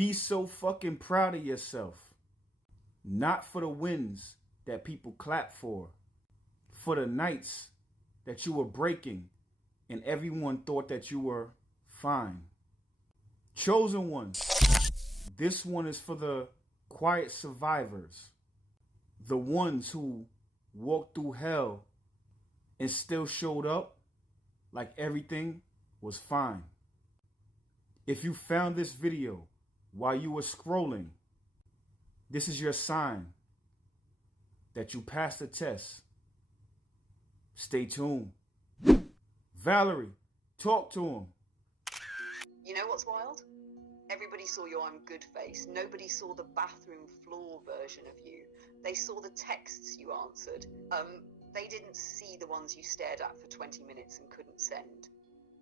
Be so fucking proud of yourself. Not for the wins that people clap for the nights that you were breaking and everyone thought that you were fine. Chosen ones, this one is for the quiet survivors, the ones who walked through hell and still showed up like everything was fine. If you found this video while you were scrolling, this is your sign that you passed the test. Stay tuned. Valerie, talk to him. You know what's wild? Everybody saw your I'm good face. Nobody saw the bathroom floor version of you. They saw the texts you answered. They didn't see the ones you stared at for 20 minutes and couldn't send.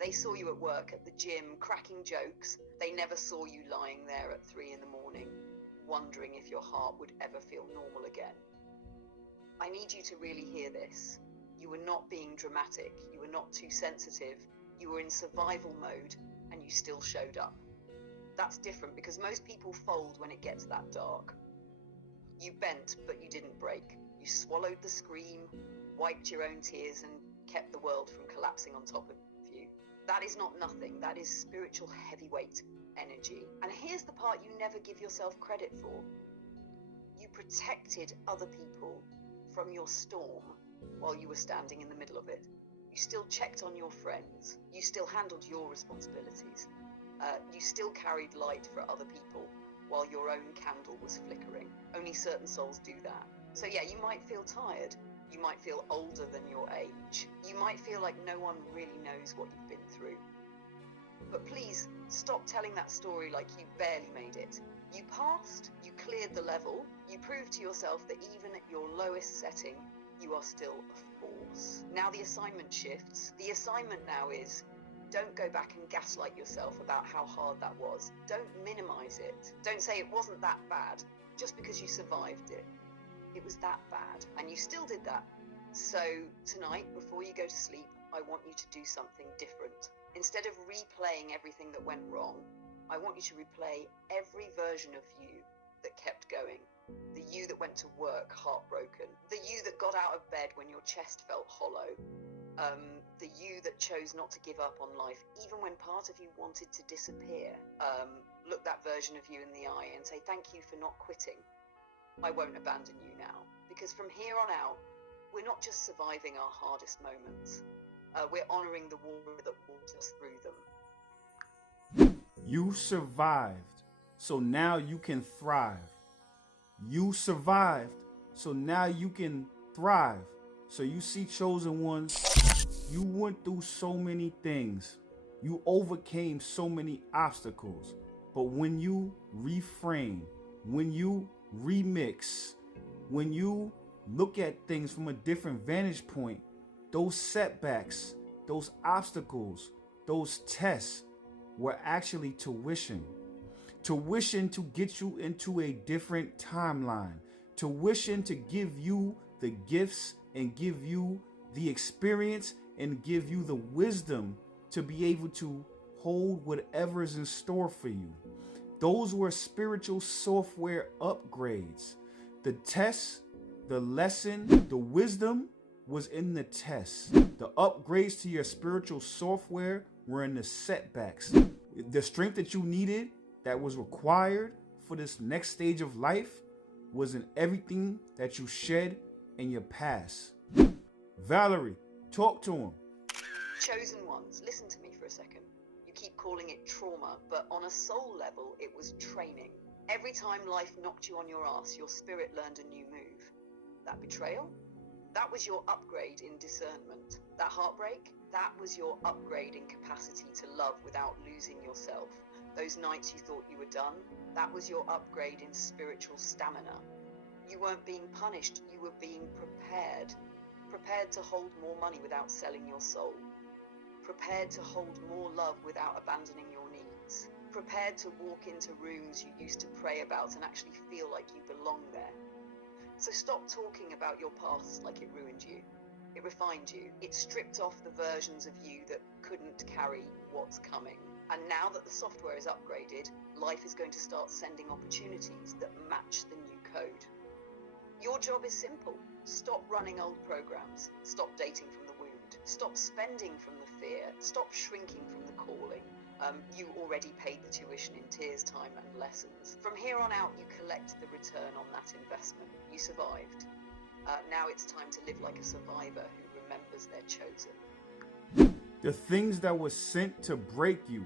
They saw you at work, at the gym, cracking jokes. They never saw you lying there at 3 in the morning, wondering if your heart would ever feel normal again. I need you to really hear this. You were not being dramatic. You were not too sensitive. You were in survival mode and you still showed up. That's different because most people fold when it gets that dark. You bent, but you didn't break. You swallowed the scream, wiped your own tears, and kept the world from collapsing on top of you. That is not nothing. That is spiritual heavyweight energy. And here's the part you never give yourself credit for. You protected other people from your storm while you were standing in the middle of it. You still checked on your friends. You still handled your responsibilities. You still carried light for other people while your own candle was flickering. Only certain souls do that. So yeah, you might feel tired. You might feel older than your age. You might feel like no one really knows what you've been through. But please, stop telling that story like you barely made it. You passed, you cleared the level, you proved to yourself that even at your lowest setting, you are still a force. Now the assignment shifts. The assignment now is, don't go back and gaslight yourself about how hard that was. Don't minimize it. Don't say it wasn't that bad just because you survived it. It was that bad, and you still did that. So tonight, before you go to sleep, I want you to do something different. Instead of replaying everything that went wrong, I want you to replay every version of you that kept going. The you that went to work heartbroken. The you that got out of bed when your chest felt hollow. The you that chose not to give up on life, even when part of you wanted to disappear. Look that version of you in the eye and say, thank you for not quitting. I won't abandon you now. Because from here on out, we're not just surviving our hardest moments. We're honoring the water that walked us through them. You survived, so now you can thrive. You survived, so now you can thrive. So you see, chosen ones, you went through so many things. You overcame so many obstacles. But when you reframe, when you remix, when you look at things from a different vantage point, those setbacks, those obstacles, those tests were actually tuition. Tuition to get you into a different timeline. Tuition to give you the gifts and give you the experience and give you the wisdom to be able to hold whatever is in store for you. Those were spiritual software upgrades. The test, the lesson, the wisdom was in the test. The upgrades to your spiritual software were in the setbacks. The strength that you needed, that was required for this next stage of life, was in everything that you shed in your past. Valerie, talk to him. Chosen ones, listen to me for a second. You keep calling it trauma, but on a soul level, it was training. Every time life knocked you on your ass, your spirit learned a new move. That betrayal? That was your upgrade in discernment. That heartbreak? That was your upgrade in capacity to love without losing yourself. Those nights you thought you were done? That was your upgrade in spiritual stamina. You weren't being punished, you were being prepared. Prepared to hold more money without selling your soul. Prepared to hold more love without abandoning your needs. Prepared to walk into rooms you used to pray about and actually feel like you belong there. So stop talking about your past like it ruined you. It refined you. It stripped off the versions of you that couldn't carry what's coming. And now that the software is upgraded, life is going to start sending opportunities that match the new code. Your job is simple. Stop running old programs. Stop dating from the wound. Stop spending from the fear. Stop shrinking from the calling. You already paid the tuition in tears, time, and lessons. From here on out, you collect the return on that investment. You survived. Now it's time to live like a survivor who remembers they're chosen. The things that were sent to break you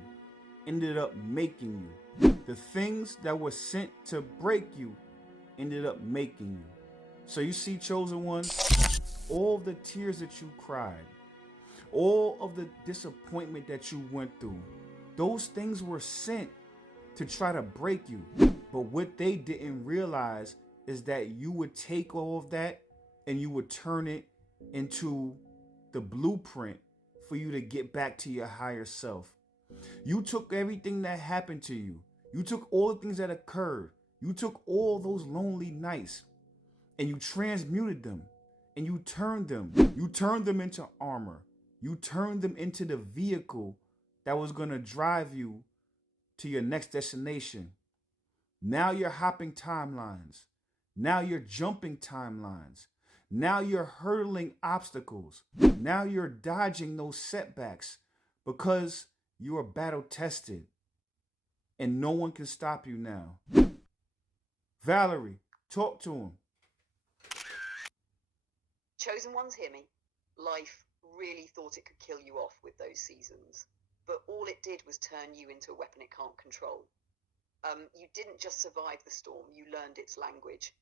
ended up making you. The things that were sent to break you ended up making you. So you see, chosen one, all the tears that you cried, all of the disappointment that you went through, those things were sent to try to break you. But what they didn't realize is that you would take all of that and you would turn it into the blueprint for you to get back to your higher self. You took everything that happened to you. You took all the things that occurred. You took all those lonely nights and you transmuted them and you turned them. You turned them into armor. You turned them into the vehicle that was going to drive you to your next destination. Now you're hopping timelines. Now you're jumping timelines. Now you're hurdling obstacles. Now you're dodging those setbacks because you are battle tested and no one can stop you now. Valerie, talk to him. Chosen ones, hear me. Life really thought it could kill you off with those seasons, but all it did was turn you into a weapon it can't control. You didn't just survive the storm, you learned its language.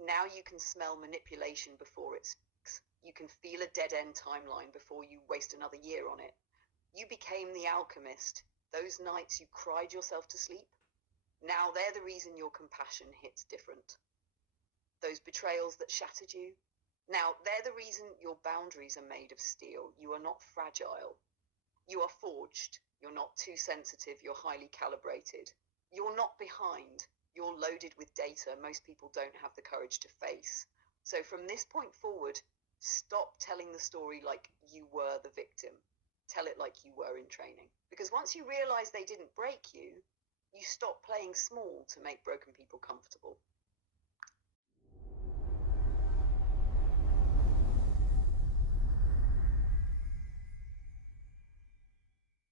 Now you can smell manipulation before it speaks. You can feel a dead-end timeline before you waste another year on it. You became the alchemist. Those nights you cried yourself to sleep, now they're the reason your compassion hits different. Those betrayals that shattered you, now they're the reason your boundaries are made of steel. You are not fragile. You are forged. You're not too sensitive. You're highly calibrated. You're not behind. You're loaded with data most people don't have the courage to face. So from this point forward, stop telling the story like you were the victim. Tell it like you were in training. Because once you realize they didn't break you, you stop playing small to make broken people comfortable.